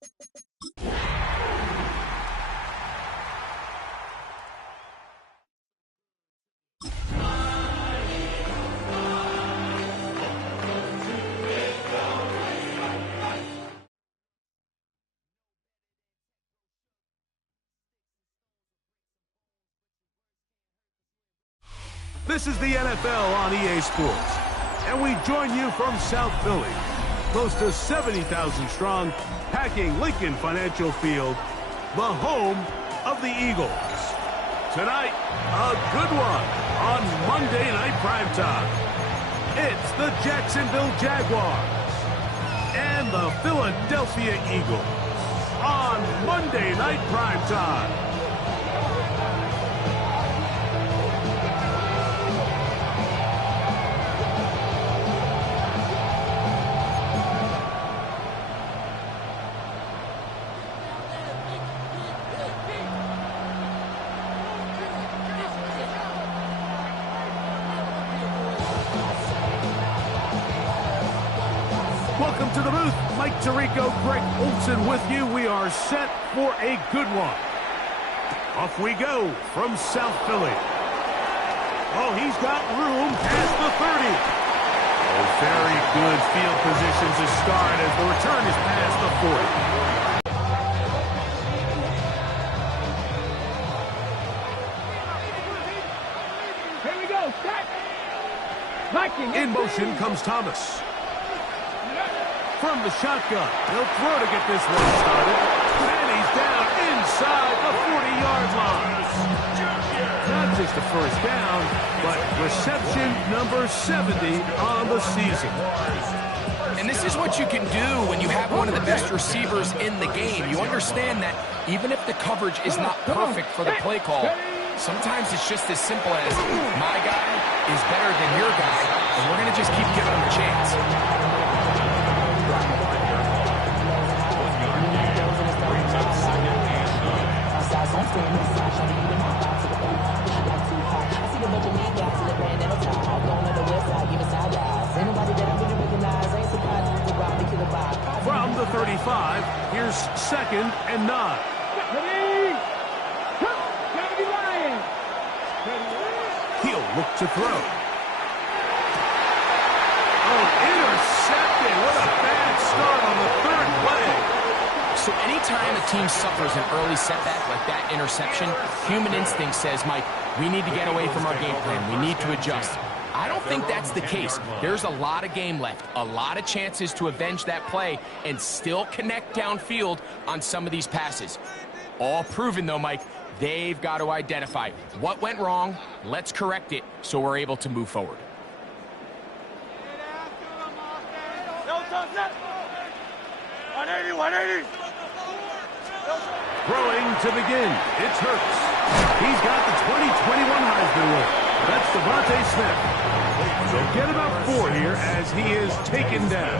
This is the NFL on EA Sports, and we join you from South Philly, close to 70,000 strong, packing Lincoln Financial Field, the home of the Eagles. Tonight, a good one on Monday Night Primetime. It's the Jacksonville Jaguars and the Philadelphia Eagles on Monday Night Primetime. Welcome to the booth. Mike Tirico, Greg Olsen with you. We are set for a good one. Off we go from South Philly. Oh, he's got room past the 30. Oh, very good field position to start as the return is past the 40. Here we go. Start. In motion comes Thomas. From the shotgun, he'll throw to get this one started. And he's down inside the 40-yard line. Not just a first down, but reception number 70 on the season. And this is what you can do when you have one of the best receivers in the game. You understand that even if the coverage is not perfect for the play call, sometimes it's just as simple as my guy is better than your guy, and we're going to just keep giving him a chance. From the 35, here's 2nd and 9. He'll look to throw. Oh, intercepted. What a bad start on the 3rd play. So anytime a team suffers an early setback like that interception, human instinct says, Mike, we need to get away from our game plan. We need to adjust. I don't think that's the case. There's a lot of game left, a lot of chances to avenge that play and still connect downfield on some of these passes. All proven, though, Mike, they've got to identify what went wrong, let's correct it so we're able to move forward. 180. Throwing to begin, it's Hurts. He's got the 2021 Heisman winner. That's Devontae Smith. So get about 4 here as he is taken down.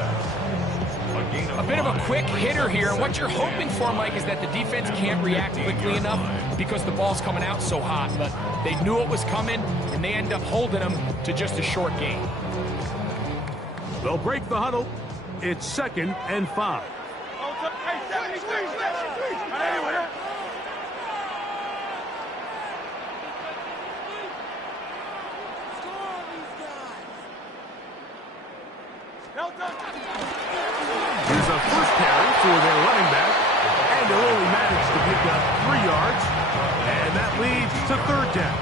A bit of a quick hitter here, and what you're hoping for, Mike, is that the defense can't react quickly enough because the ball's coming out so hot, but they knew it was coming, and they end up holding them to just a short gain. They'll break the huddle. It's 2nd and 5. Here's a first carry for their running back, and they'll only manage to pick up 3 yards, and that leads to 3rd down.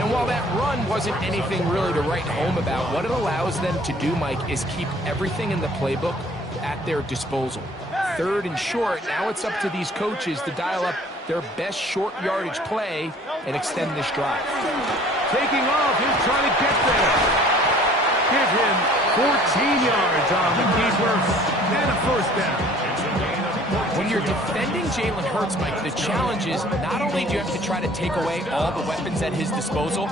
And while that run wasn't anything really to write home about, what it allows them to do, Mike, is keep everything in the playbook at their disposal. 3rd and short, now it's up to these coaches to dial up their best short yardage play and extend this drive. Taking off, he's trying to get there. Give him 14 yards on the keeper and a first down. When you're defending Jalen Hurts, Mike, the challenge is not only do you have to try to take away all the weapons at his disposal,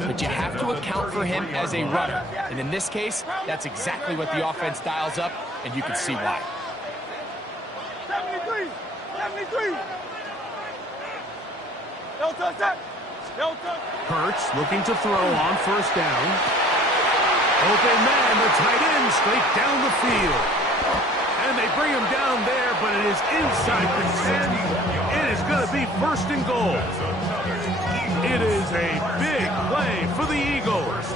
but you have to account for him as a runner. And in this case, that's exactly what the offense dials up, and you can see why. 73. Hurts looking to throw on first down. Open man, the tight end, straight down the field. And they bring him down there is inside the 10. It is going to be first and goal. It is a big play for the Eagles.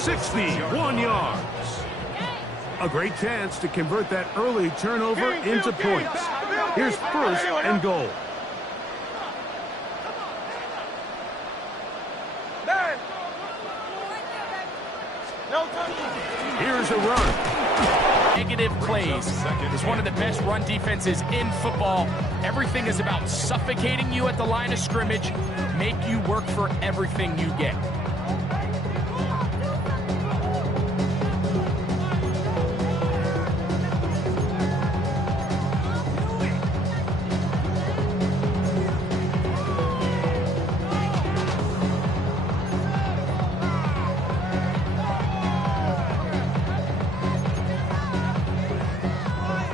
61 yards. A great chance to convert that early turnover into points. Here's first and goal. Here's a run. Negative plays is one of the best run defenses in football. Everything is about suffocating you at the line of scrimmage, make you work for everything you get.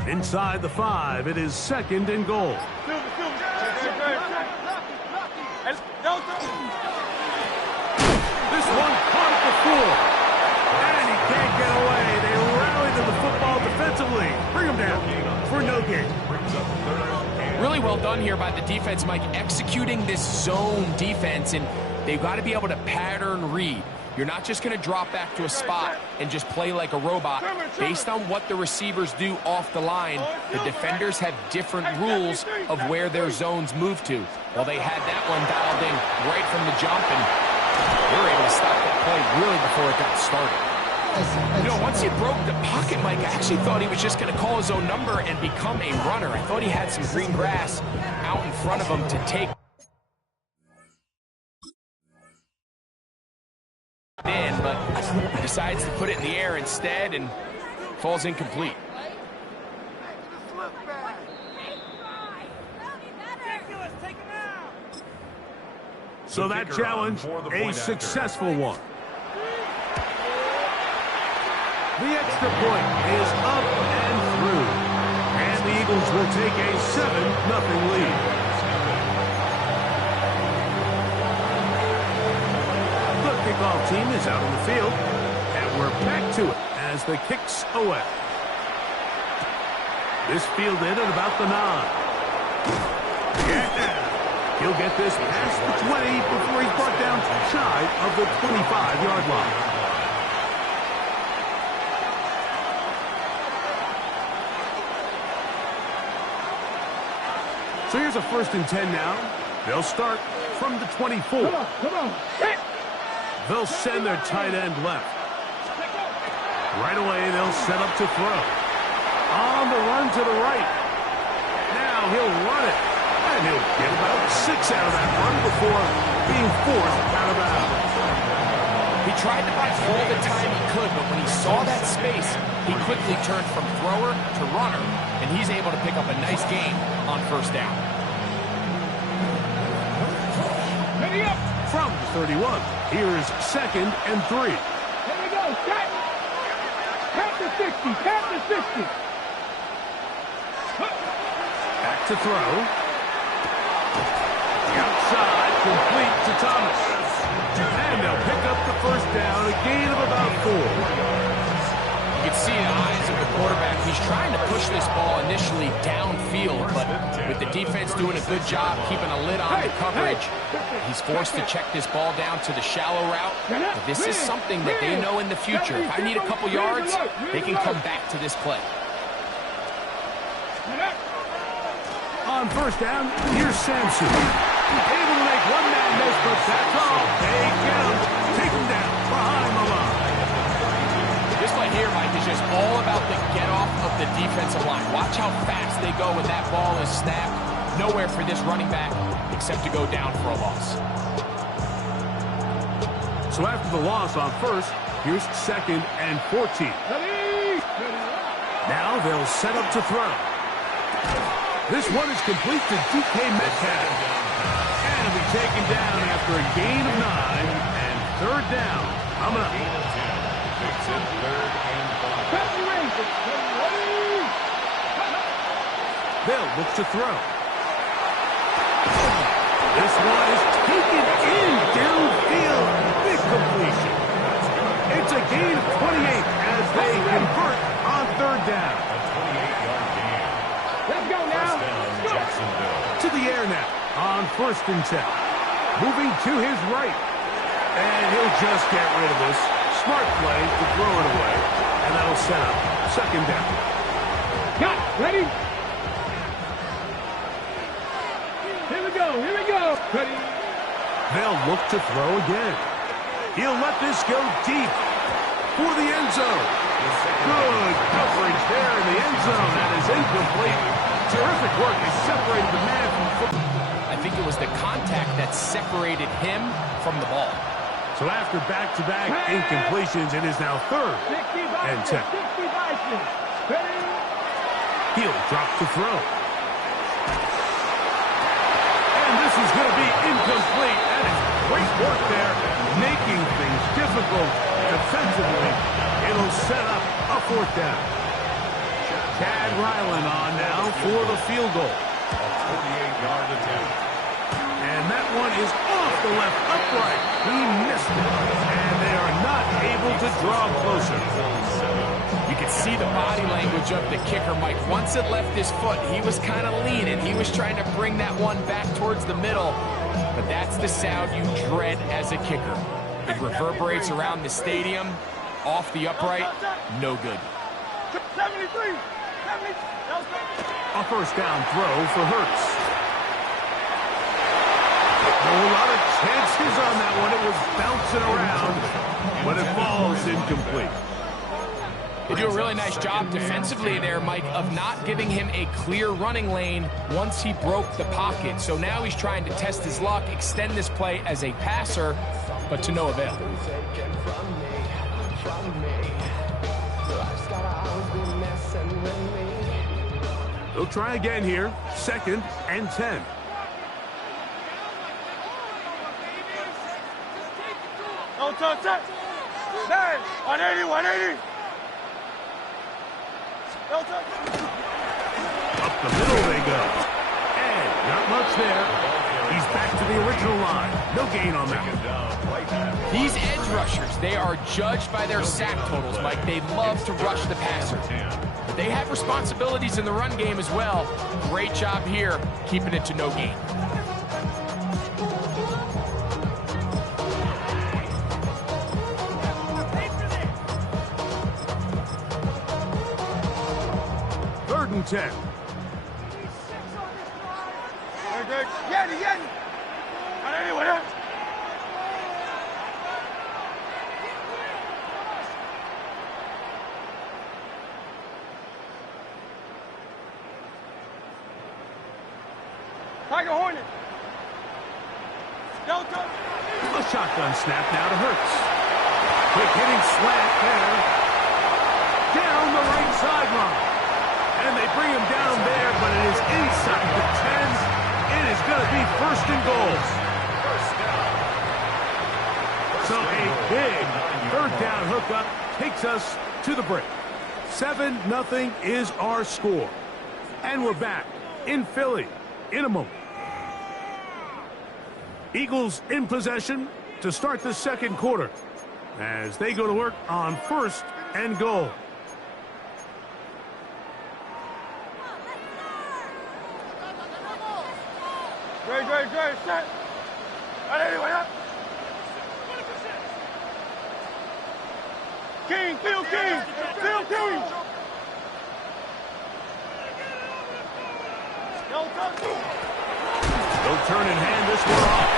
Inside the 5, it is second and goal. This one caught at the 4. And he can't get away. They rally to the football defensively. Bring him down for no gain. Really well done here by the defense, Mike, executing this zone defense, and they've got to be able to pattern read. You're not just going to drop back to a spot and just play like a robot. Based on what the receivers do off the line, the defenders have different rules of where their zones move to. Well, they had that one dialed in right from the jump, and they were able to stop that play really before it got started. You know, once he broke the pocket, Mike, I actually thought he was just going to call his own number and become a runner. I thought he had some green grass out in front of him to take in, but he decides to put it in the air instead and falls incomplete. So that challenge, a successful one. The extra point is up and through, and the Eagles will take a 7-0 lead. Kickoff team is out on the field, and we're back to it as the kick's away. This fielded at about the 9. Yeah. He'll get this past the 20 before he's brought down shy of the 25-yard line. So here's a 1st and 10 now. They'll start from the 24. Come on. Hit. They'll send their tight end left. Right away, they'll set up to throw. On the run to the right. Now he'll run it. And he'll get about 6 out of that run before being forced out of bounds. He tried to buy all the time he could, but when he saw that space, he quickly turned from thrower to runner, and he's able to pick up a nice gain on 1st down. Ready up. From the 31, here's 2nd and 3. Here we go. Set. Count to 60. Count to 60. Back to throw. Outside, complete to Thomas. And they'll pick up the 1st down, a gain of about 4. You can see in the eyes of the quarterback, he's trying to push this ball initially downfield, but with the defense doing a good job keeping a lid on the coverage, he's forced to check this ball down to the shallow route. But this is something that they know in the future. If I need a couple yards, they can come back to this play. On 1st down, here's Sampson. Able to make one-man miss, but that's all. They get him. Take him down behind the line. This play here, Mike, is just all about the get-off of the defensive line. Watch how fast they go when that ball is snapped. Nowhere for this running back except to go down for a loss. So after the loss on 1st, here's 2nd and 14. Now they'll set up to throw. This one is complete to DK Metcalf. And it'll be taken down after a gain of 9 and 3rd down. Coming up. They'll look to throw. This one is taken in downfield. Big completion. It's a gain of 28 as they convert on 3rd down. Let's go now. To the air now on 1st and 10. Moving to his right. And he'll just get rid of this. Smart play to throw it away. And that'll set up 2nd down. Got it. Ready? Here we go. Here we go. Ready? They'll look to throw again. He'll let this go deep for the end zone. Good coverage there in the end zone. That is incomplete. Terrific work. He separated the man from football. I think it was the contact that separated him from the ball. So after back-to-back incompletions, it is now 3rd and 10. He'll drop to throw. And this is going to be incomplete. That is great work there, making things difficult defensively. It'll set up a 4th down. Chad Ryland on now for the field goal. A 48-yard attempt. And that one is off the left upright. He missed it. And they are not able to draw closer. You can see the body language of the kicker, Mike. Once it left his foot, he was kind of leaning. He was trying to bring that one back towards the middle. But that's the sound you dread as a kicker. It reverberates around the stadium, off the upright, no good. 73. A 1st down throw for Hurts. A lot of chances on that one. It was bouncing around, but it falls incomplete. They do a really nice job defensively there, Mike, of not giving him a clear running lane once he broke the pocket. So now he's trying to test his luck, extend this play as a passer, but to no avail. They'll try again here. 2nd and 10. No touch. 9. 180. 180. No touch. Up the middle they go. And not much there. He's back to the original line. No gain on that. These edge rushers, they are judged by their sack totals, Mike. They love to rush the passer. But they have responsibilities in the run game as well. Great job here, keeping it to no gain. Third and 10. Yanni. 180. Tiger Hornet. Delta. A shotgun snap now to Hurts. Quick hitting slant there. Down the right sideline. And they bring him down there, but it is inside the 10. It is going to be 1st and goal. So a big 3rd down hookup takes us to the break. 7-0 is our score. And we're back in Philly in a moment. Eagles in possession to start the 2nd quarter as they go to work on 1st and goal. Great. Set. 180. King. Phil King. No touch. They'll turn and hand this one off.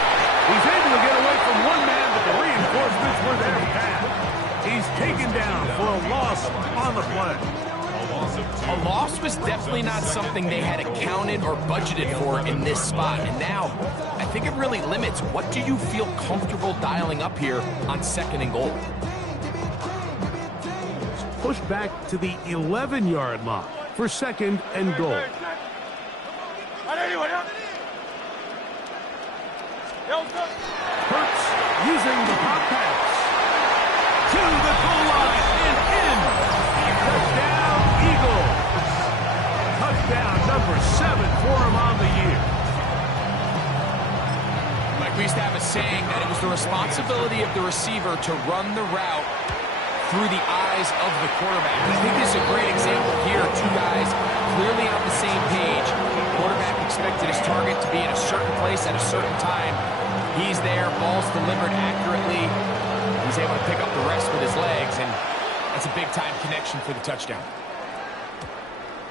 He's able to get away from one man, but the reinforcements were there fast. He's taken down for a loss on the play. A loss was definitely not something they had accounted or budgeted for in this spot. And now, I think it really limits what do you feel comfortable dialing up here on 2nd and goal. Push back to the 11-yard line for 2nd and goal. Hurts using the pop pass to the goal line and in. Touchdown, Eagles. Touchdown number 7 for him on the year. Like we used to have a saying that it was the responsibility of the receiver to run the route through the eyes of the quarterback. I think this is a great example here. 2 guys clearly on the same page. Quarterback place at a certain time. He's there, ball's delivered accurately. He's able to pick up the rest with his legs, and that's a big-time connection for the touchdown.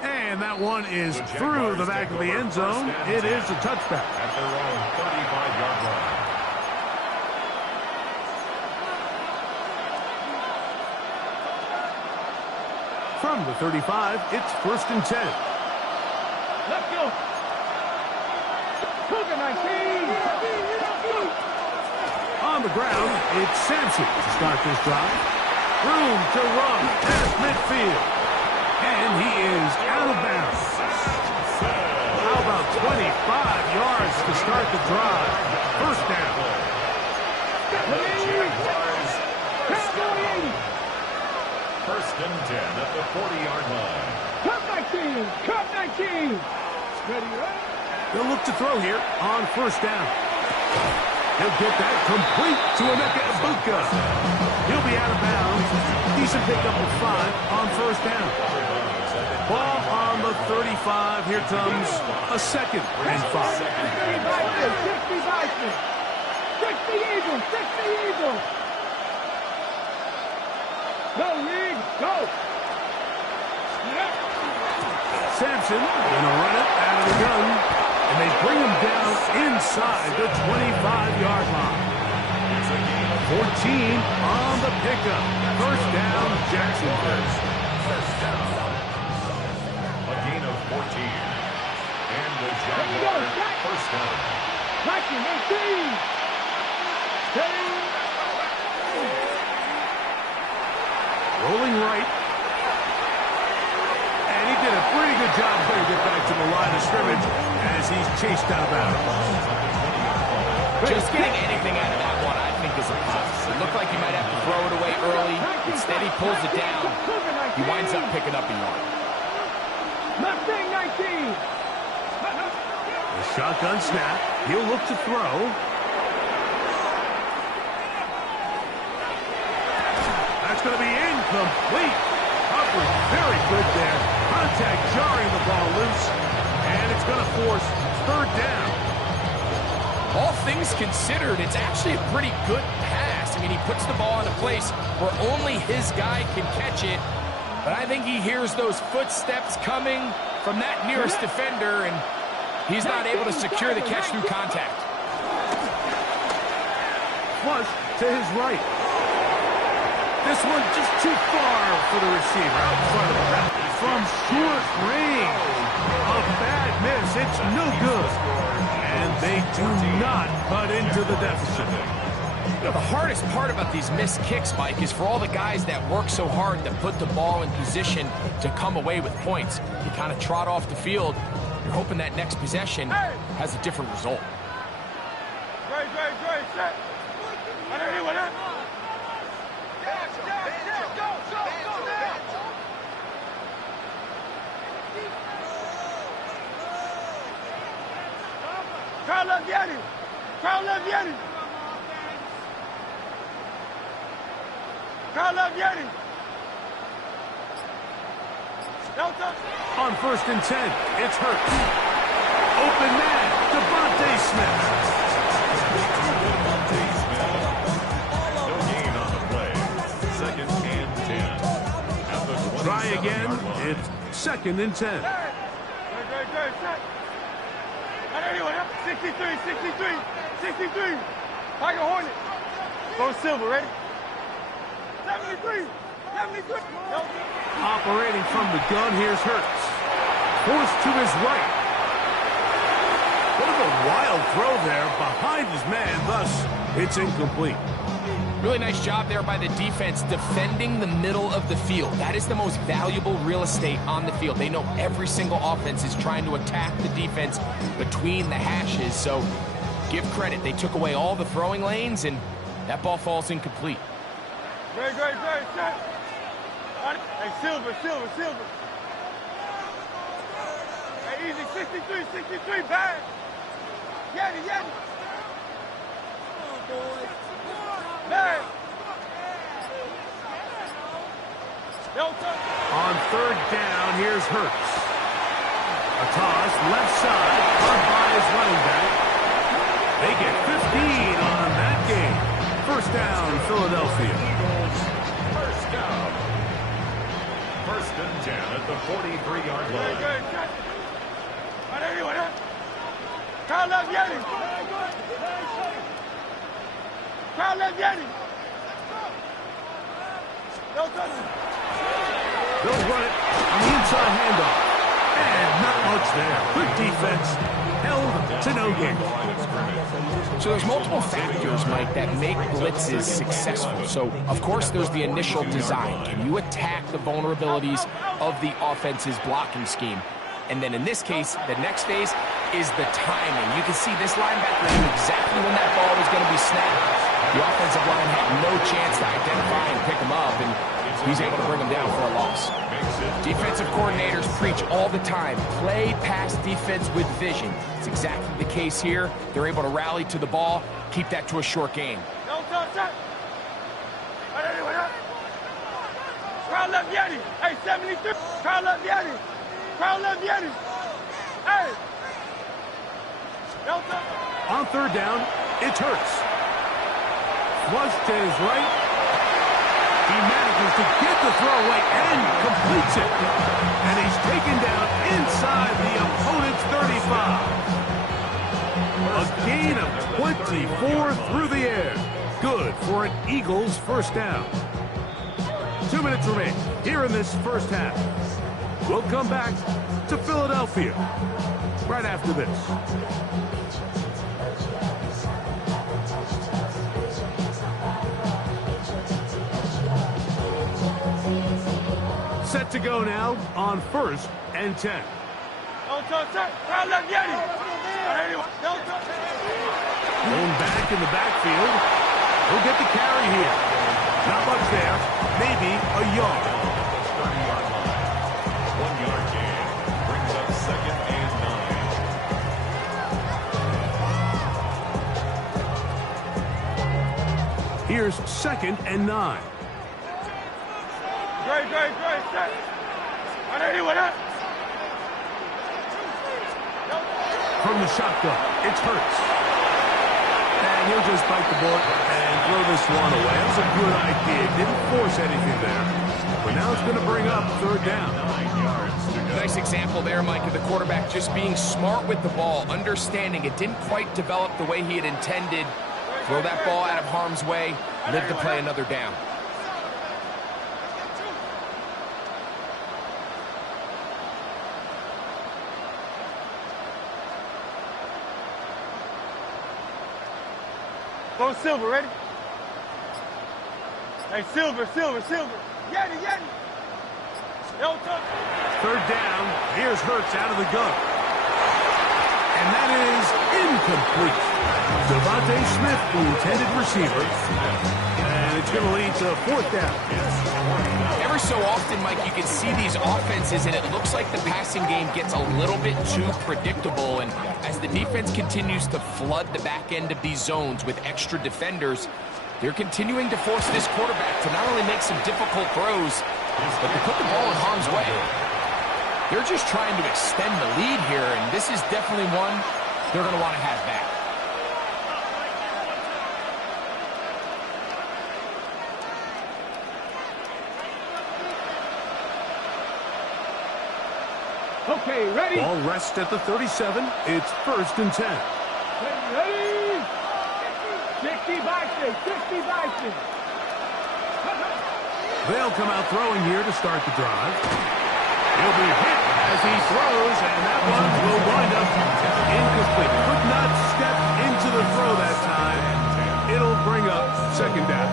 And that one is through the back of the end zone. It is a touchback. At their own 35-yard line. From the 35, it's 1st and 10. Let's go. Cougar 19. On the ground, it's Sampson to start this drive. Room to run past midfield. And he is out of bounds. How about 25 yards to start the drive? 1st down. Cowboy 80. 1st and 10 at the 40-yard line. Cup 19. Cup 19. Ready, right? They'll look to throw here on 1st down. He'll get that complete to Emeka Egbuka. He'll be out of bounds. Decent pickup of 5 on 1st down. Ball on the 35. Here comes a 2nd and 5. 60 Bison. 60 Eagles. 60 Eagles. Go, League. Go. Sampson gonna run it out of the gun, and they bring him down inside the 25-yard line. 14 on the pickup. 1st down, Jacksonville. A gain of 14. And the Jaguars 1st down. 19, 18. Rolling right. And he did a pretty good job there to get back to the line of scrimmage as he's chased out of bounds. Just getting anything out of that one, I think, is a plus. It looked like he might have to throw it away early. Instead, he pulls it down. He winds up picking up a yard. Mustang 19. The shotgun snap. He'll look to throw. That's going to be incomplete. Coverage very good there. Contact jarring the ball loose. And it's going to force 3rd down. All things considered, it's actually a pretty good pass. I mean, he puts the ball in a place where only his guy can catch it. But I think he hears those footsteps coming from that nearest defender, and he's not able to secure the catch through contact. Flush to his right. This one just too far for the receiver out in front of him. From short range. A bad miss. It's no good. And they do not cut into the deficit. You know, the hardest part about these missed kicks, Mike, is for all the guys that work so hard to put the ball in position to come away with points. You kind of trot off the field. You're hoping that next possession has a different result. Set. Carl Leviani. Carl Leviani. Carl Leviani. Delta. On 1st and 10, it's Hurts. Open man, Devontae Smith. No gain on the play. 2nd and 10. At the Try again. 27-yard line. It's 2nd and 10. Great, set. 63, 63, 63. Tiger Hornet. Go Silver, ready? 73, 73. Operating from the gun, here's Hurts. Forced to his right. Bit of a wild throw there behind his man, thus it's incomplete. Really nice job there by the defense defending the middle of the field. That is the most valuable real estate on the field. They know every single offense is trying to attack the defense between the hashes. So give credit. They took away all the throwing lanes, and that ball falls incomplete. Great, set. Hey, Silver. Hey, easy, 63, bad. Yeti. Bad. On 3rd down, here's Hurts. A toss, left side, caught by his running back. They get 15 on that game. First down, Philadelphia. First down. First and 10 at the 43-yard line. Kyle left Yeti. Kyle left Yeti. They'll run it on the inside handoff. And not much there. Good defense. Held to no gain. So there's multiple factors, Mike, that make blitzes successful. So, of course, there's the initial design. Can you attack the vulnerabilities of the offense's blocking scheme? And then in this case, the next phase is the timing. You can see this linebacker knew exactly when that ball was going to be snapped. The offensive line had no chance to identify and pick him up, and he's able to bring him down for a loss. Defensive coordinators preach all the time, play pass defense with vision. It's exactly the case here. They're able to rally to the ball, keep that to a short game. Kyle left Yeti. Hey, 73. Kyle left Yeti. Kyle left Yeti. Hey. On third down, it's Hurts. Flush to his right. He manages to get the throw away and completes it. And he's taken down inside the opponent's 35. A gain of 24 through the air. Good for an Eagles first down. 2 minutes remain here in this first half. We'll come back to Philadelphia right after this. Set to go now on first and 10. Don't touch that. Kyle left Yeti. Don't touch it. Going back in the backfield. He'll get the carry here. Not much there. Maybe a yard. 30-yard line. 1-yard gain. Brings up second and 9. Here's second and 9. Great. From the shotgun, it's Hurts. And he'll just bite the bullet and throw this one away. That was a good idea. Didn't force anything there. But now it's going to bring up third down. 9 yards to go. Nice example there, Mike, of the quarterback just being smart with the ball, understanding it didn't quite develop the way he had intended. Throw that ball out of harm's way, live to play another down. Go Silver, ready? Hey, Silver. Yeti. Don't touch it. Third down. Here's Hurts out of the gun. And that is incomplete. Devontae Smith, the intended receiver. And it's going to lead to fourth down. Every so often, Mike, you can see these offenses, and it looks like the passing game gets a little bit too predictable. And as the defense continues to flood the back end of these zones with extra defenders, they're continuing to force this quarterback to not only make some difficult throws, but to put the ball in harm's way. They're just trying to extend the lead here, and this is definitely one they're going to want to have back. Okay, ready? Ball rests at the 37. It's first and 10. Ready? 60 Bison. They'll come out throwing here to start the drive. He'll be hit as he throws, and that one will wind up incomplete. Could not step into the throw that time. It'll bring up second down.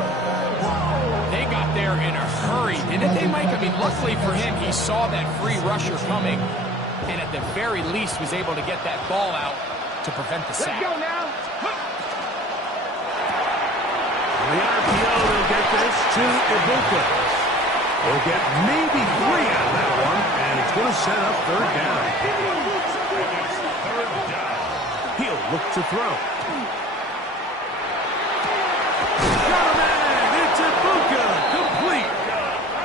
They got there in a hurry, didn't they, Mike? I mean, luckily for him, he saw that free rusher coming, and at the very least was able to get that ball out to prevent the sack. Let's go now. The RPO will get this to Ibuka. He'll get maybe 3 out of that one, and it's going to set up third down. He'll look to throw. Got a man! It's Ibuka! Complete!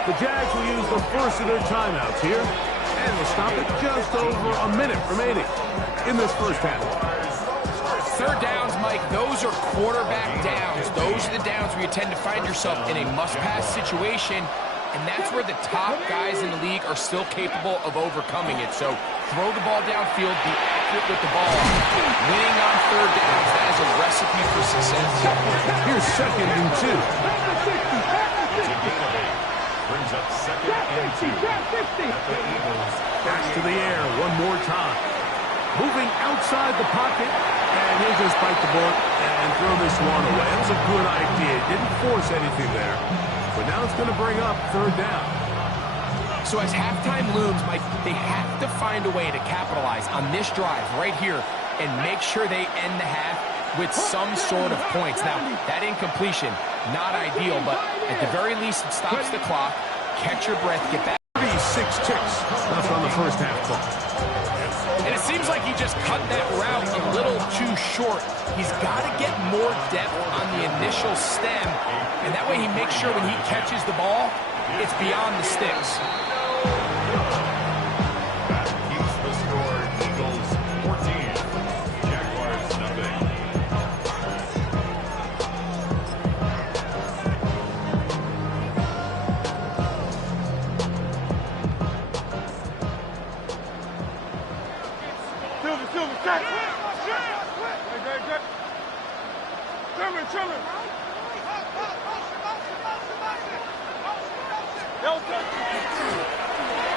The Jags will use the first of their timeouts here, and will stop it just over a minute remaining in this first half. third downs, Mike, those are quarterback downs. Those are the downs where you tend to find yourself in a must-pass situation, and that's where the top guys in the league are still capable of overcoming it. So throw the ball downfield, be accurate with the ball. Winning on third downs, that is a recipe for success. Here's 2nd and 2. Brings up 2nd and 2. Pass to the air one more time. Moving outside the pocket, and he'll just bite the bullet and throw this one away. That was a good idea. Didn't force anything there. But now it's going to bring up third down. So as halftime looms, Mike, they have to find a way to capitalize on this drive right here and make sure they end the half with some sort of points. Now, that incompletion, not ideal, but at the very least, it stops the clock. Catch your breath, get back. 36 ticks left on the first half clock. And it seems like he just cut that route a little too short. He's got to get more depth on the initial stem, and that way he makes sure when he catches the ball, it's beyond the sticks. That keeps the score. Eagles 14. Jaguars nothing. Silver, check. Trimmer.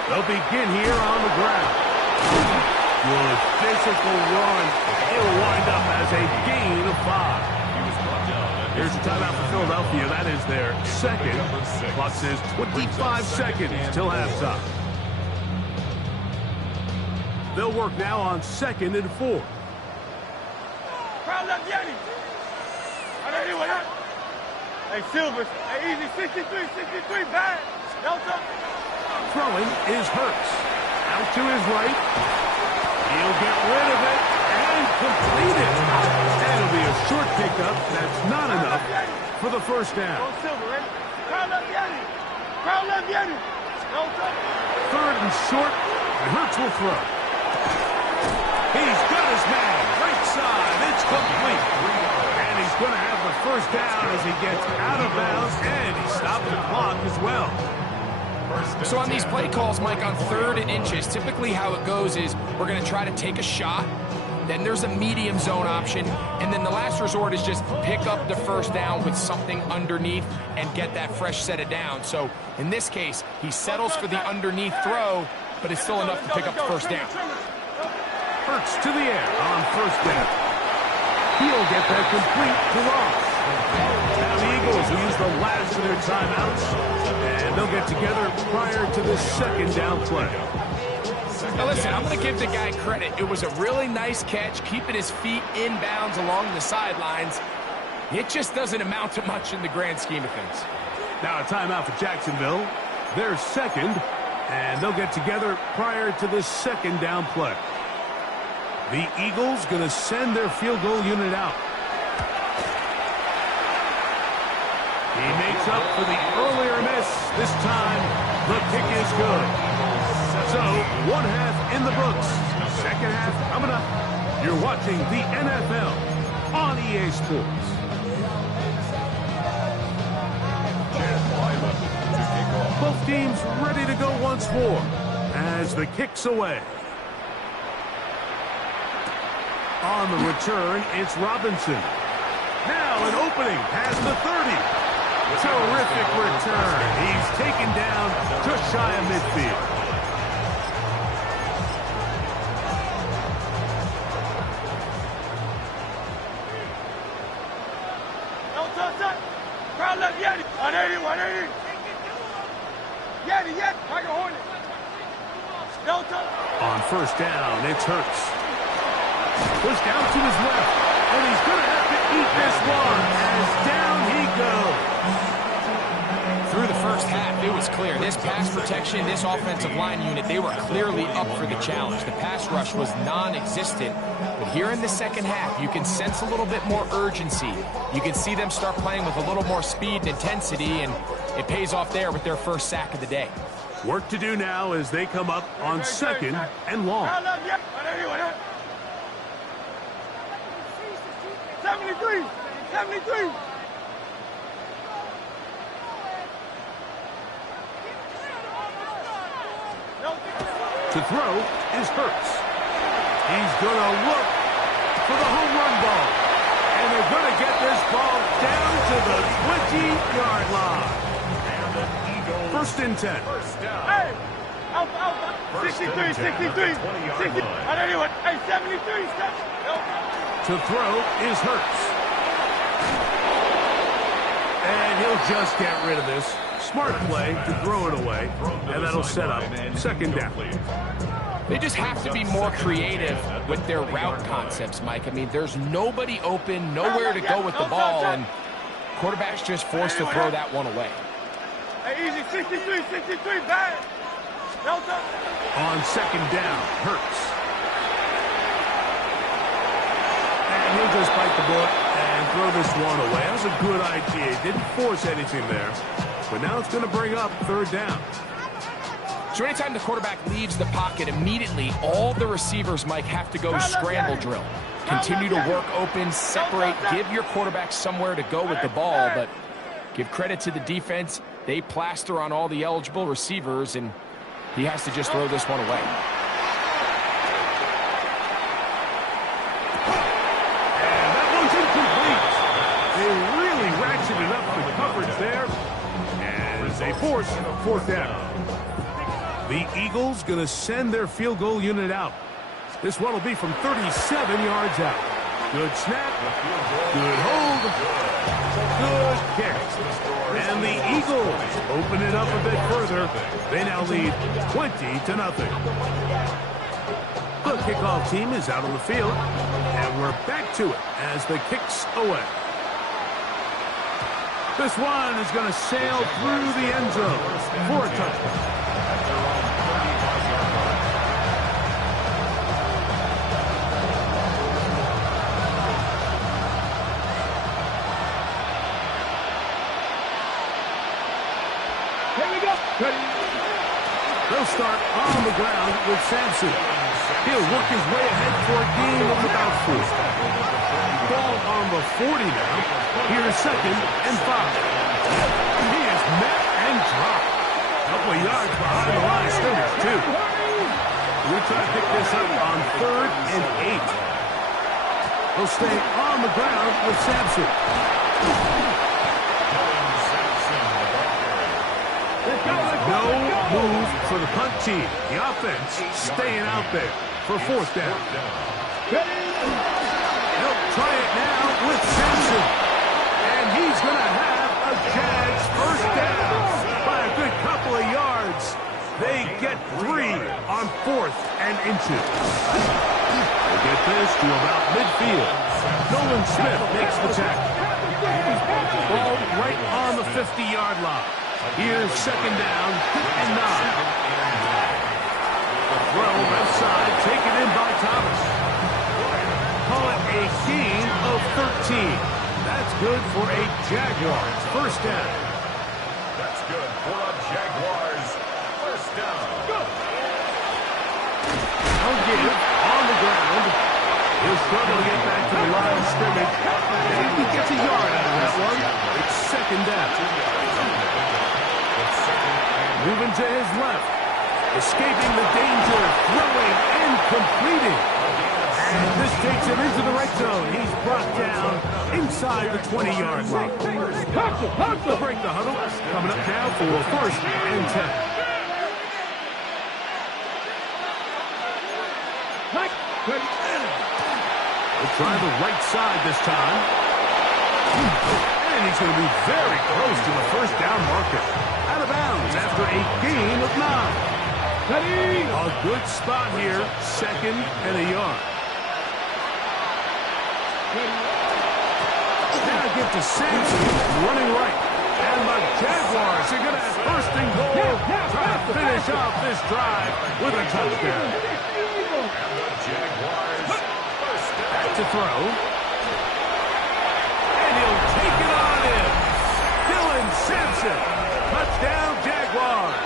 They'll begin here on the ground. Good physical run. It'll wind up as a gain of 5. He was brought down. Here's a timeout for Philadelphia. That is their 2nd. Clock says 25 seconds till halftime. They'll work now on 2nd and 4. Crowd left Yanni. Hey, Silver. Hey, easy. 63, bad. Delta. Throwing is Hurts. Out to his right. He'll get rid of it and complete it. That'll be a short pickup. That's not enough for the first down. Go Silver, ready? Crowd left Yanni. Delta. 3rd and short, and Hurts will throw. He's got his man. Right side. It's complete. And he's going to have the first down as he gets out of bounds, and he stopped the clock as well. So on these play calls, Mike, on 3rd and inches, typically how it goes is we're going to try to take a shot, then there's a medium zone option, and then the last resort is just pick up the first down with something underneath and get that fresh set of down. So in this case, he settles for the underneath throw, but it's still enough to pick up the first down. Hurts to the air on first down. He'll get that complete to Ross. Now the Eagles will use the last of their timeouts, and they'll get together prior to the 2nd down play. Now listen, I'm going to give the guy credit. It was a really nice catch, keeping his feet inbounds along the sidelines. It just doesn't amount to much in the grand scheme of things. Now a timeout for Jacksonville. They're 2nd, and they'll get together prior to the 2nd down play. The Eagles going to send their field goal unit out. He makes up for the earlier miss. This time, the kick is good. So, 1 half in the books. 2nd half coming up. You're watching the NFL on EA Sports. Both teams ready to go once more as the kick's away. On the return, it's Robinson. Now an opening past the 30. Terrific return. He's taken down just shy of midfield. Crowd left Yanni. 180. Yanni. Like a Hornet. Delta. On first down, it's Hurts. Pushed out to his left, and he's going to have to eat this one as down he goes. Through the first half, it was clear. This pass protection, this offensive line unit, they were clearly up for the challenge. The pass rush was non-existent. But here in the 2nd half, you can sense a little bit more urgency. You can see them start playing with a little more speed and intensity, and it pays off there with their first sack of the day. Work to do now as they come up on 2nd and long. 73. 73. To throw is Hurts. He's going to look for the home run ball. And they're going to get this ball down to the 20-yard line. First and 10. Hey! Alpha. 63, 63. 60. And anyone, hey, 73. To throw is Hurts. And he'll just get rid of this. Smart play to throw it away. And that'll set up second down. They just have to be more creative with their route concepts, Mike. I mean, there's nobody open, nowhere to go with the ball, and quarterback's just forced to throw that one away. Hey, easy, 63, 63, bad. On second down, Hurts. And he'll just bite the bullet and throw this one away. That was a good idea. Didn't force anything there. But now it's going to bring up third down. So anytime the quarterback leaves the pocket, immediately all the receivers, Mike, have to go scramble drill. Continue to work open, separate, give your quarterback somewhere to go with the ball. But give credit to the defense. They plaster on all the eligible receivers, and he has to just throw this one away. And that one's incomplete. They really ratcheted up the coverage there as they force fourth down. The Eagles going to send their field goal unit out. This one will be from 37 yards out. Good snap. Good hold. Good kick. And the Eagles open it up a bit further. They now lead 20-0. The kickoff team is out on the field. And we're back to it as the kick's away. This one is going to sail through the end zone for a touchdown. They'll start on the ground with Sampson. He'll work his way ahead for a gain of about 4. Ball on the 40 now. Here's second and 5. He is met and dropped. A couple of yards behind the line of scrimmage, too. We'll try to pick this up on 3rd and 8. He'll stay on the ground with Sampson. No move for the punt team. The offense staying out there for fourth down. They'll try it now with Sampson. And he's going to have a Jags first down by a good couple of yards. They get 3 on 4th and inches. They'll get this to about midfield. Nolan Smith makes the tackle. Ball right on the 50-yard line. Here's second down and 9. The throw left side taken in by Thomas. Call it a gain of 13. That's good for a Jaguars first down. That's good for a Jaguars first down. I'll give on the ground. He'll struggle to get back to the line of scrimmage. And he gets a yard out of that one. It's second down. Moving to his left. Escaping the danger. Throwing and completing. And this takes him into the red zone. He's brought down inside the 20-yard line. They'll break the huddle. Coming up now for first and 10. They'll try the right side this time. And he's going to be very close to the first down marker. Out of bounds after a gain of 9. A good spot here, second and a yard. Now give to Sampson, running right. And the Jaguars are going to have first and goal. Try to finish off this drive with a touchdown. Back to throw. And he'll take it on in. Dylan Sampson. Touchdown, Jaguars.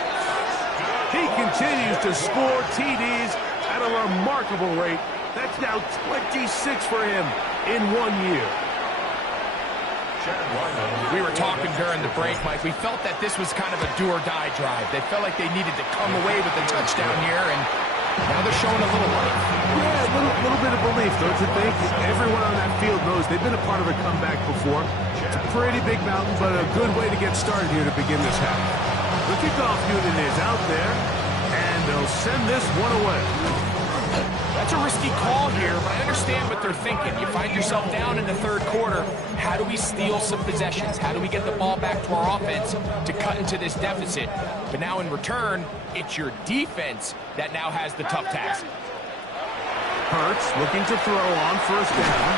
He continues to score TDs at a remarkable rate. That's now 26 for him in 1 year. We were talking during the break, Mike. We felt that this was kind of a do-or-die drive. They felt like they needed to come away with a touchdown here, and now they're showing a little life. Yeah, a little bit of belief, don't you think? Everyone on that field knows they've been a part of a comeback before. It's a pretty big mountain, but a good way to get started here to begin this half. The kickoff unit is out there, and they'll send this one away. That's a risky call here, but I understand what they're thinking. You find yourself down in the third quarter. How do we steal some possessions? How do we get the ball back to our offense to cut into this deficit? But now in return, it's your defense that now has the tough task. Hurts looking to throw on first down.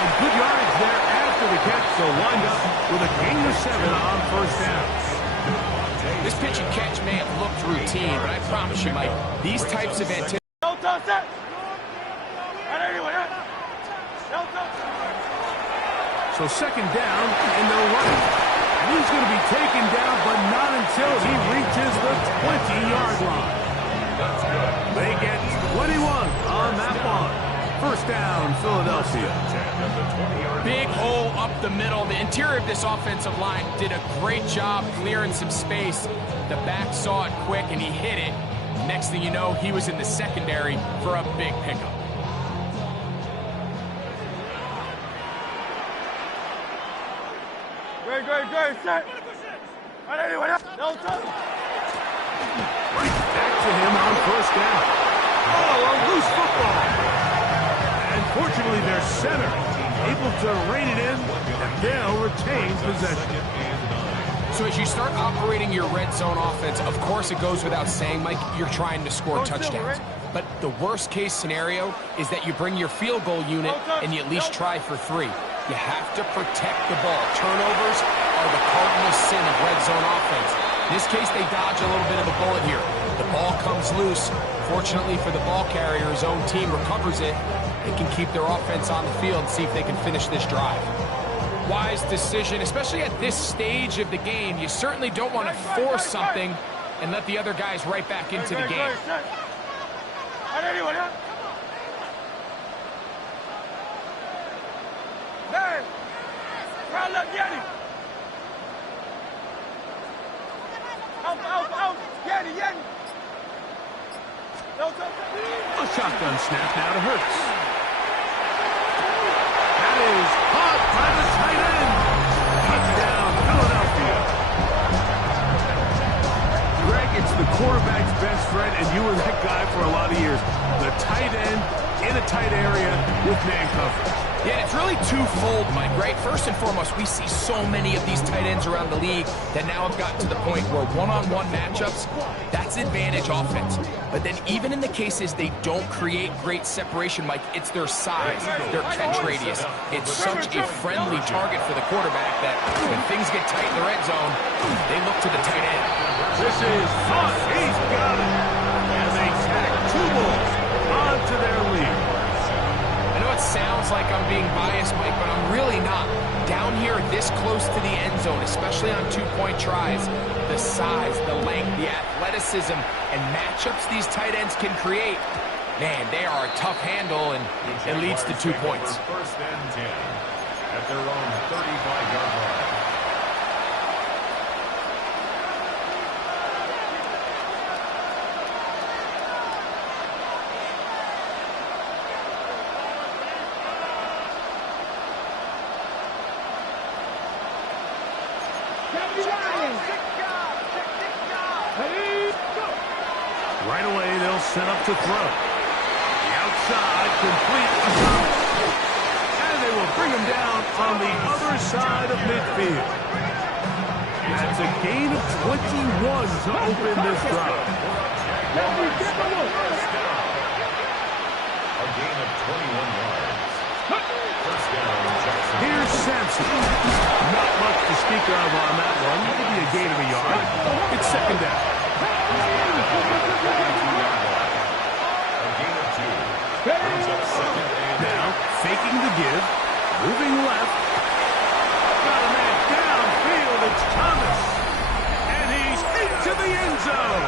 And good yardage there after the catch. They'll wind up with a gain of 7 on first down. This pitch and catch may have looked routine, but I promise you, Mike, these types of So second down, and they'll run it. And he's going to be taken down, but not until he reaches the 20-yard line. They get 21 on that one. First down, Philadelphia. Big hole up the middle. The interior of this offensive line did a great job clearing some space. The back saw it quick, and he hit it. Next thing you know, he was in the secondary for a big pickup. Great, set. Right back to him on first down. Oh, a loose football. And fortunately, their center able to rein it in, and they'll retain possession. So as you start operating your red zone offense, of course it goes without saying, Mike, you're trying to score touchdowns. But the worst case scenario is that you bring your field goal unit and you at least try for 3. You have to protect the ball. Turnovers are the cardinal sin of red zone offense. In this case, they dodge a little bit of a bullet here. The ball comes loose. Fortunately for the ball carrier, his own team recovers it. They can keep their offense on the field and see if they can finish this drive. Wise decision, especially at this stage of the game. You certainly don't want to force something and let the other guys right back into the game. A shotgun snap now to Hurts. That is caught by the tight end. Touchdown, Philadelphia. Greg, it's the quarterback's best friend, and you were that guy for a lot of years. The tight end in a tight area with man coverage. Yeah, it's really twofold, Mike, right? First and foremost, we see so many of these tight ends around the league that now have gotten to the point where one-on-one matchups, that's advantage offense. But then even in the cases they don't create great separation, Mike, it's their size, their catch radius. It's such a friendly target for the quarterback that when things get tight in the red zone, they look to the tight end. This is fun. He's got it. And they tack 2 balls onto their lead. I know it sounds like I'm being biased, Mike, but I'm really not. Down here this close to the end zone, especially on 2-point tries, the size, the length, the athleticism, and matchups these tight ends can create, man, they are a tough handle, and it leads to 2 points. First and 10 at their own 35-yard line. Right away, they'll set up to throw. The outside, complete. And they will bring him down on the other side of midfield. That's a gain of 21 to open this drive. A gain of 21 yards. First down, Jackson. Here's Sampson. Not much to speak of on that one. Maybe a gain of a yard. It's second down. Now, faking the give, moving left. Got a man downfield, it's Thomas. And he's into the end zone.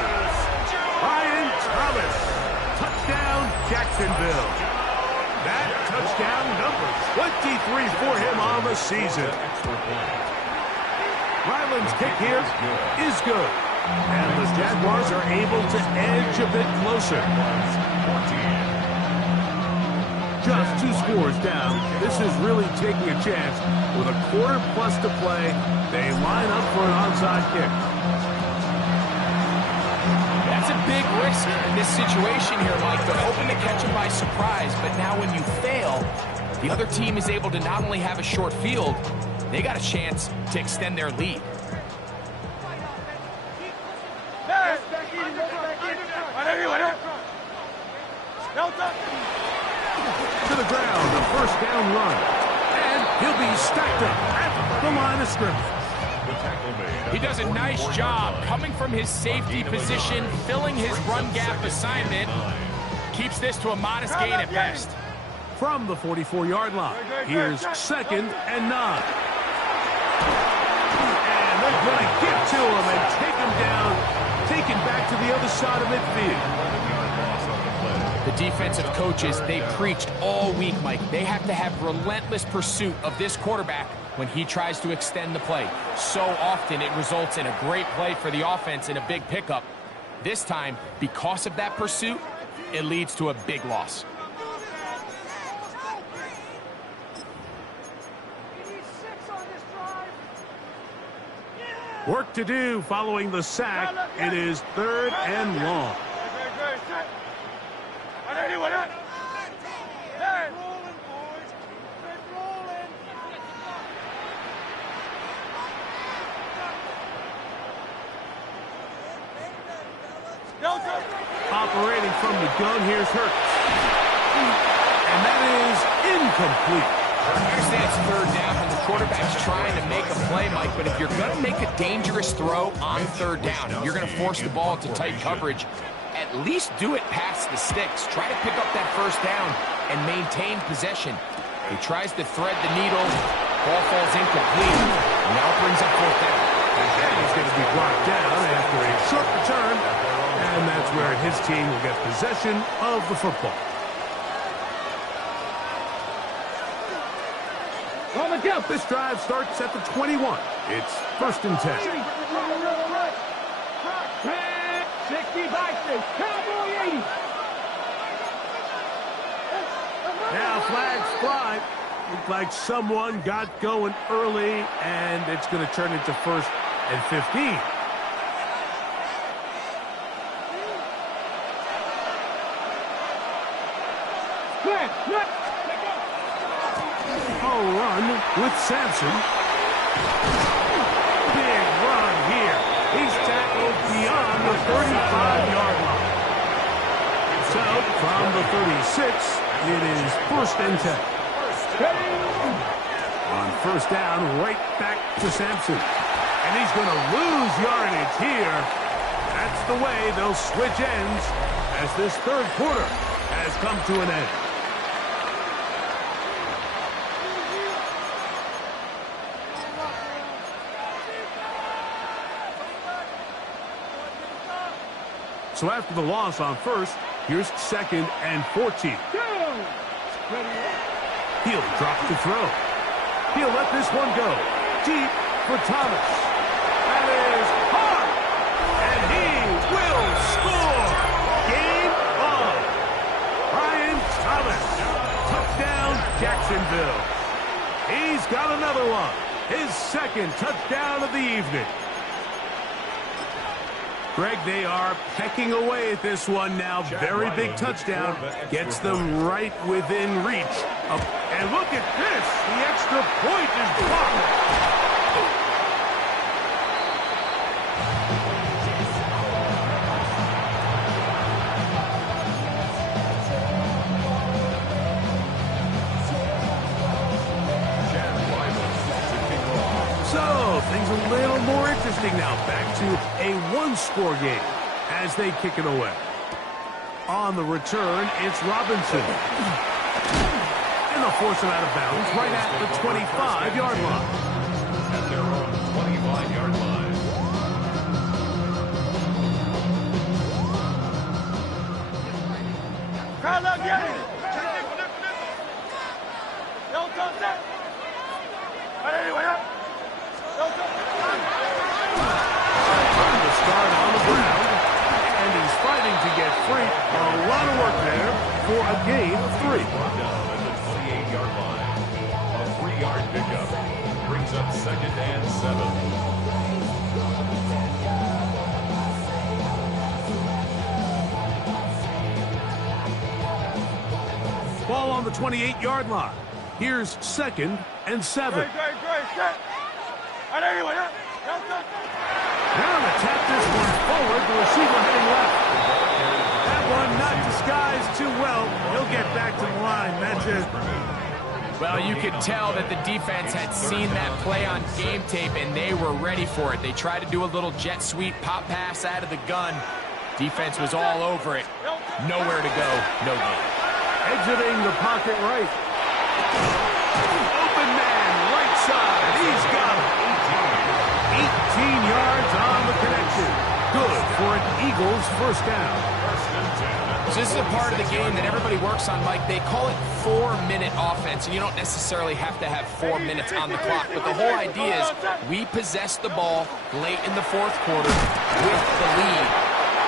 Brian Thomas. Touchdown, Jacksonville. That touchdown number 23 for him on the season. Ryland's kick here is good. And the Jaguars are able to edge a bit closer. Just 2 scores down. This is really taking a chance. With a quarter plus to play, they line up for an onside kick. That's a big risk in this situation here, Mike. They're hoping to catch him by surprise, but now when you fail, the other team is able to not only have a short field, they got a chance to extend their lead. To the ground, a first down run. And he'll be stacked up at the line of scrimmage. He does a nice job coming from his safety position, filling his run gap assignment. Keeps this to a modest gain at best. From the 44-yard line, here's 2nd and 9. And they're going to get to him and take him down, taken back to the other side of midfield. The defensive coaches, they preached all week, Mike. They have to have relentless pursuit of this quarterback when he tries to extend the play. So often it results in a great play for the offense and a big pickup. This time, because of that pursuit, it leads to a big loss. Work to do following the sack. It is 3rd and long. Operating from the gun, here's Hurts. And that is incomplete. I understand it's 3rd down and the quarterback's trying to make a play, Mike, but if you're going to make a dangerous throw on 3rd down, and you're going to force the ball into tight coverage, at least do it past the sticks. Try to pick up that 1st down and maintain possession. He tries to thread the needle. Ball falls incomplete. Now brings up 4th down. And he's going to be blocked down after a short return. And that's where his team will get possession of the football. This drive starts at the 21. It's 1st and 10. 60 by 6. Cowboy 80. Now flags fly. Looked like someone got going early, and it's going to turn into 1st and 15. Run with Sampson. Big run here. He's tackled beyond the 35-yard line. So, from the 36, it is 1st and 10. On 1st down, right back to Sampson. And he's going to lose yardage here. That's the way they'll switch ends as this 3rd quarter has come to an end. So after the loss on 1st, here's 2nd and 14. He'll drop the throw. He'll let this one go. Deep for Thomas. That is hard. And he will score. Game on. Brian Thomas. Touchdown, Jacksonville. He's got another one. His 2nd touchdown of the evening. Greg, they are pecking away at this one now. Very big touchdown. Gets them right within reach. And look at this. The extra point is blocked. So, things a little more interesting now. Back to a one-score game as they kick it away. On the return, it's Robinson. And they'll force him out of bounds right at the 25-yard line. At their own 25-yard line. Carl, get it! free. A lot of work there for a gain of 3. Brought down at the 28-yard line. A 3-yard pickup brings up 2nd and 7. Ball on the 28-yard line. Here's 2nd and 7. Great, set. Anyway, Now to tap this one forward, the receiver heading left. That one not disguised too well. He'll get back to the line. That's it. Well, you could tell that the defense had seen that play on game tape, and they were ready for it. They tried to do a little jet sweep pop pass out of the gun. Defense was all over it. Nowhere to go, no gain. Exiting the pocket right. Open man, right side. He's got it. 18 yards on the connection. Good for an Eagles first down. So this is a part of the game that everybody works on, Mike. They call it 4-minute offense, and you don't necessarily have to have 4 minutes on the clock. But the whole idea is we possess the ball late in the fourth quarter with the lead.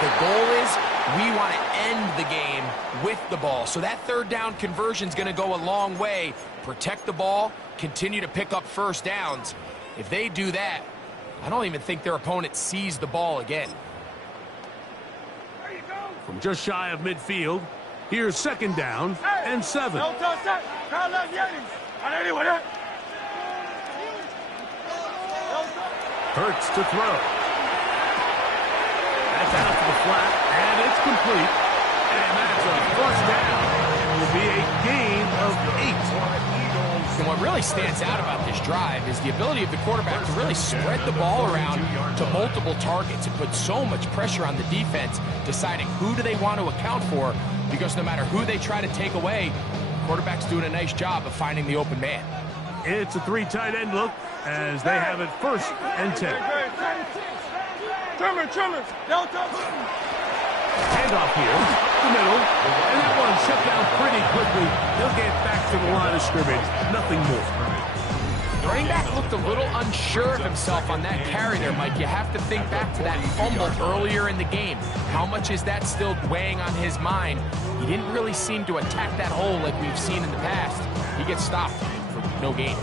The goal is we want to end the game with the ball. So that third down conversion is going to go a long way. Protect the ball, continue to pick up first downs. If they do that, I don't even think their opponent sees the ball again. From just shy of midfield, here's 2nd down and 7. Hurts to throw. That's out to the flat, and it's complete. And that's a first down. It will be a gain of 8. And what really stands out about this drive is the ability of the quarterback to really spread the ball around to multiple targets and put so much pressure on the defense, deciding who do they want to account for, because no matter who they try to take away, the quarterback's doing a nice job of finding the open man. It's a 3 tight end look as they have it 1st and 10. Trimmer. Handoff here, up the middle, and that one shut down pretty quickly. They'll get back to the line of scrimmage, nothing more. The running back looked a little unsure of himself on that carry there, Mike. You have to think back to that fumble earlier in the game. How much is that still weighing on his mind? He didn't really seem to attack that hole like we've seen in the past. He gets stopped for no gain.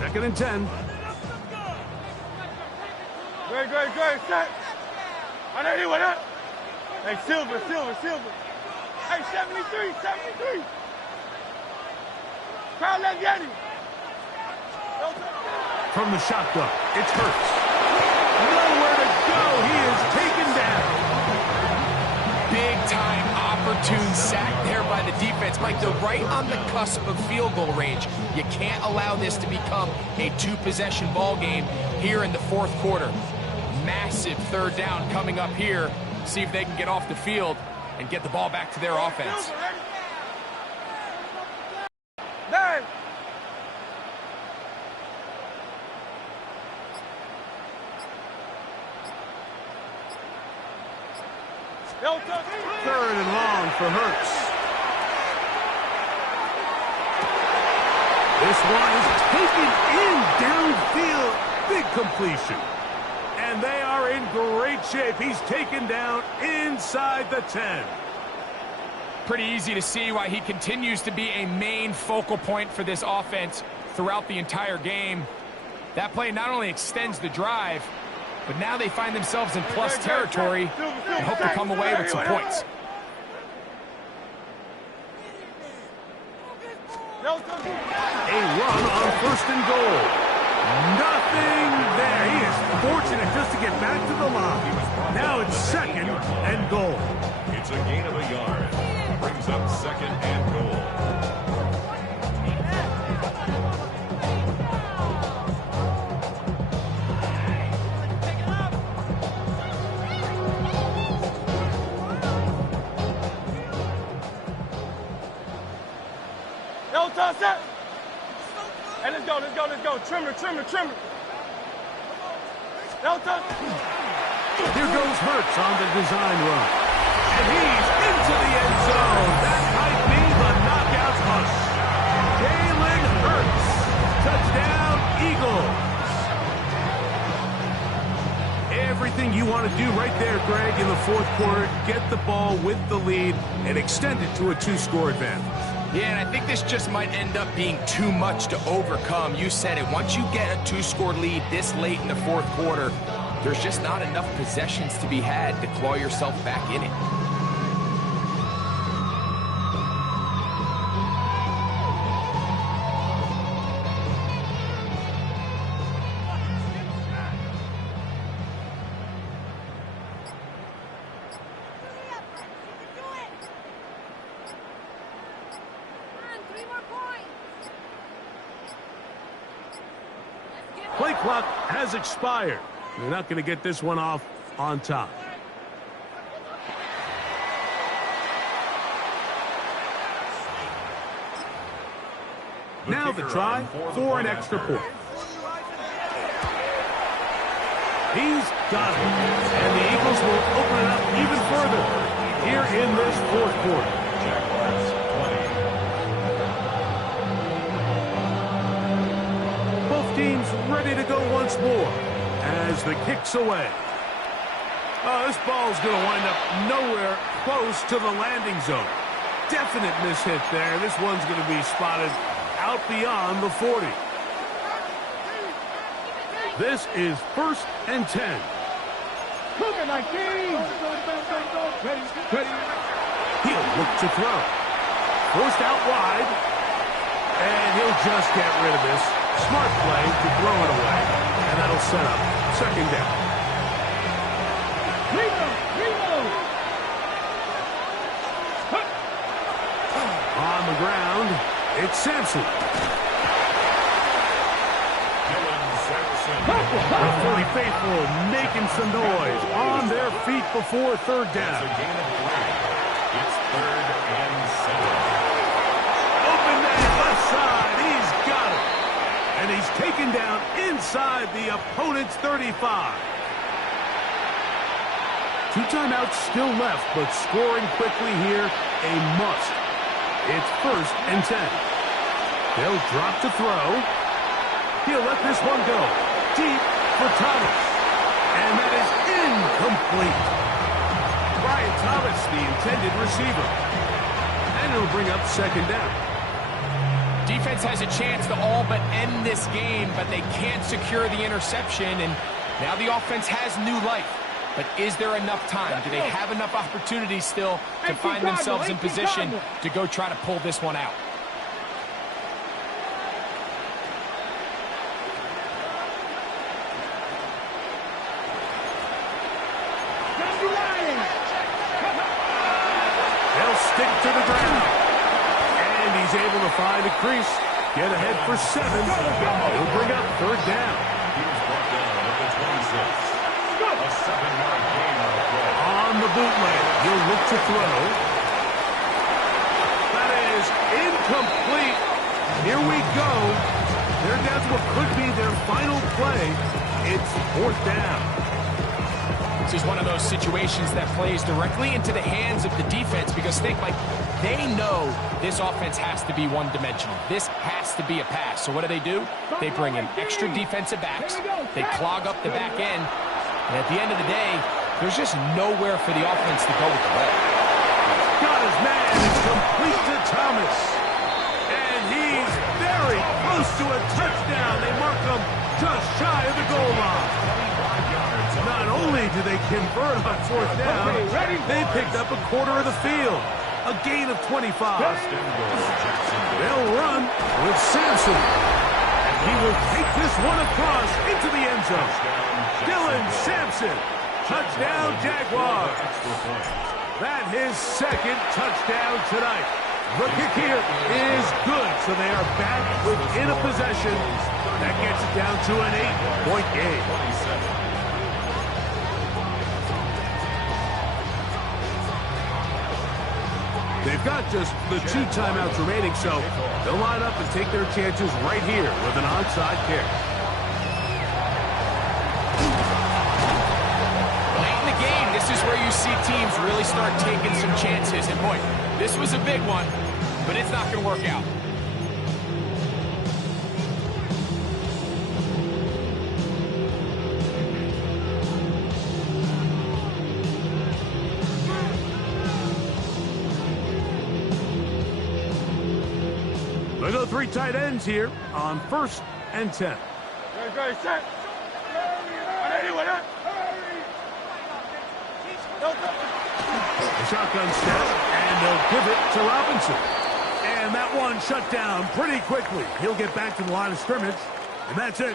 2nd and 10. Great, set. Hey, Silver. Hey, 73. Crowd left Yeti. From the shotgun, it's Hurts. Nowhere to go. He is taken down. Big-time opportune sack there by the defense. Mike, they're right on the cusp of field goal range. You can't allow this to become a 2-possession ball game here in the fourth quarter. Massive 3rd down coming up here. See if they can get off the field and get the ball back to their offense. Third and long for Hurts. This one is taken in downfield. Big completion. And they are in great shape. He's taken down inside the 10. Pretty easy to see why he continues to be a main focal point for this offense throughout the entire game. That play not only extends the drive, but now they find themselves in plus territory and hope to come away with some points. A run on 1st and goal. Nothing there. He is fortunate just to get back to the line. Now it's 2nd and goal. It's a gain of a yard. Brings up 2nd and goal. Set. Hey, let's go. Trimmer. Here goes Hurts on the design run. And he's into the end zone. That might be the knockout push. Jalen Hurts. Touchdown, Eagles. Every everything you want to do right there, Greg, in the fourth quarter. Get the ball with the lead and extend it to a 2-score advantage. Yeah, and I think this just might end up being too much to overcome. You said it. Once you get a 2-score lead this late in the fourth quarter, there's just not enough possessions to be had to claw yourself back in it. Play clock has expired. They're not going to get this one off on top. Now the try for an extra point. He's got it. And the Eagles will open it up even further here in this fourth quarter. Teams ready to go once more as the kick's away. Oh, this ball's going to wind up nowhere close to the landing zone. Definite mishit there. This one's going to be spotted out beyond the 40. This is 1st and 10. Moving like these. Ready. He'll look to throw. Forced out wide. And he'll just get rid of this. Smart play to throw it away, and that'll set up 2nd down. On the ground, it's Sampson. The Philly faithful making some noise on their feet before 3rd down. It's 3rd and 7. Open man left side, he's got it. And he's taken down inside the opponent's 35. 2 timeouts still left, but scoring quickly here, a must. It's 1st and 10. They'll drop to throw. He'll let this one go. Deep for Thomas. And that is incomplete. Brian Thomas, the intended receiver. And it'll bring up 2nd down. Defense has a chance to all but end this game, but they can't secure the interception, and now the offense has new life. But is there enough time? Do they have enough opportunities still to find themselves in position to go try to pull this one out? They'll stick to the ground. And he's able to find a crease. Get ahead for 7. He'll bring up 3rd down. He's brought down at the 26. A 7-yard gain on the play. On the bootleg, he'll look to throw. That is incomplete. Here we go. They're down to what could be their final play. It's 4th down. This is one of those situations that plays directly into the hands of the defense because think, like, they know this offense has to be one-dimensional. This has to be a pass. So what do? They bring in extra defensive backs. They clog up the back end. And at the end of the day, there's just nowhere for the offense to go with the ball. Got his man. It's complete to Thomas. And he's very close to a touchdown. They mark him just shy of the goal line. Not only do they convert on 4th down, they picked up a quarter of the field. A gain of 25. They'll run with Sampson. And he will take this one across into the end zone. Dylan Sampson. Touchdown, Jaguars. That his 2nd touchdown tonight. The kick here is good, so they are back within a possession. That gets it down to an 8-point game. They've got just the 2 timeouts remaining, so they'll line up and take their chances right here with an onside kick. Late in the game, this is where you see teams really start taking some chances. And boy, this was a big one, but it's not going to work out. They go 3 tight ends here on 1st and 10. Ready, set. The shotgun snap, and they'll give it to Robinson. And that one shut down pretty quickly. He'll get back to the line of scrimmage, and that's it.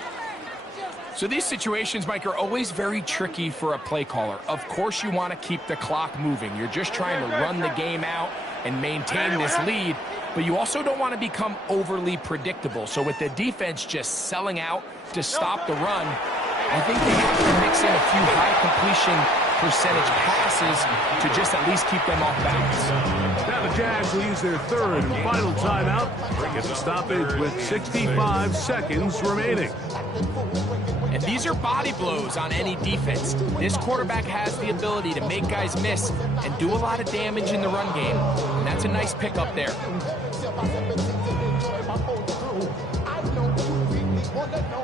So these situations, Mike, are always very tricky for a play caller. Of course you want to keep the clock moving. You're just trying to run the game out and maintain this lead, but you also don't want to become overly predictable. So with the defense just selling out to stop the run, I think they have to mix in a few high completion percentage passes to just at least keep them off balance. Now the Jags will use their 3rd and final timeout. Get the stoppage with 65 seconds remaining. And these are body blows on any defense. This quarterback has the ability to make guys miss and do a lot of damage in the run game. And that's a nice pickup there.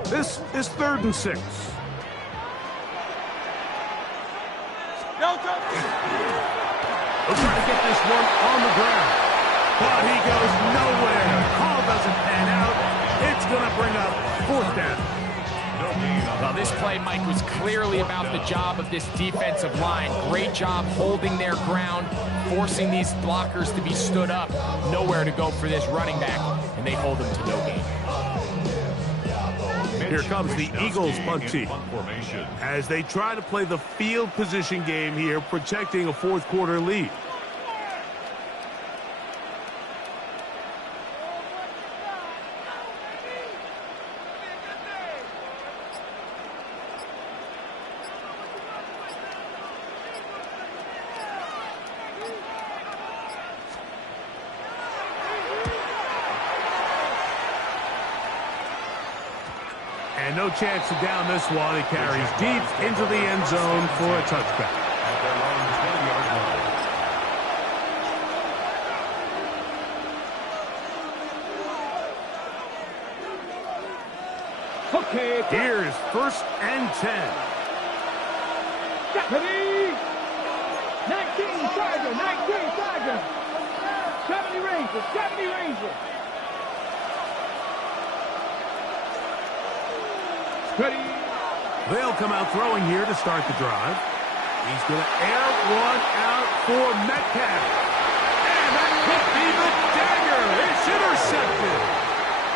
This is 3rd and 6. No touch. He'll try to get this one on the ground. But he goes nowhere. Call doesn't pan out. It's going to bring up 4th down. Well, this play, Mike, was clearly about the job of this defensive line. Great job holding their ground, forcing these blockers to be stood up. Nowhere to go for this running back, and they hold him to no gain. Here comes the Eagles punt team as they try to play the field position game here, protecting a 4th quarter lead. And no chance to down this one. He carries deep into the end zone for a touchback. Okay. Here's 1st and 10. Ready. 19 Charger. 19 Charger. 70 Rangers. 70 Rangers. Ready. They'll come out throwing here to start the drive. He's going to air one out for Metcalf. And that could be the dagger. It's intercepted.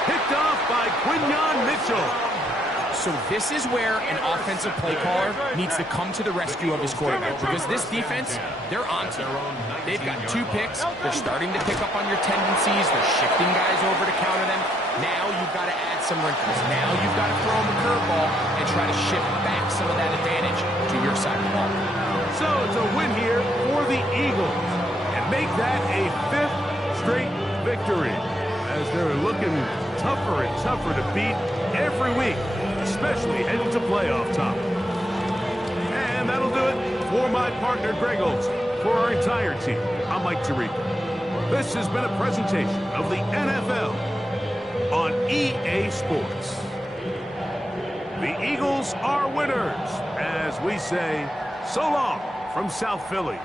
Picked off by Quinyon Mitchell. So this is where an offensive play caller needs to come to the rescue of his quarterback, because this defense, they're on to him. They've got 2 picks. They're starting to pick up on your tendencies. They're shifting guys over to counter them. Now you've got to add some wrinkles. Now you've got to throw them a curveball and try to shift back some of that advantage to your side of the ball. So it's a win here for the Eagles and make that a 5th straight victory as they're looking tougher and tougher to beat every week, especially heading to playoff time. And that'll do it for my partner, Greg Olsen. For our entire team, I'm Mike Tirico. This has been a presentation of the NFL on EA Sports. The Eagles are winners, as we say, so long from South Philly.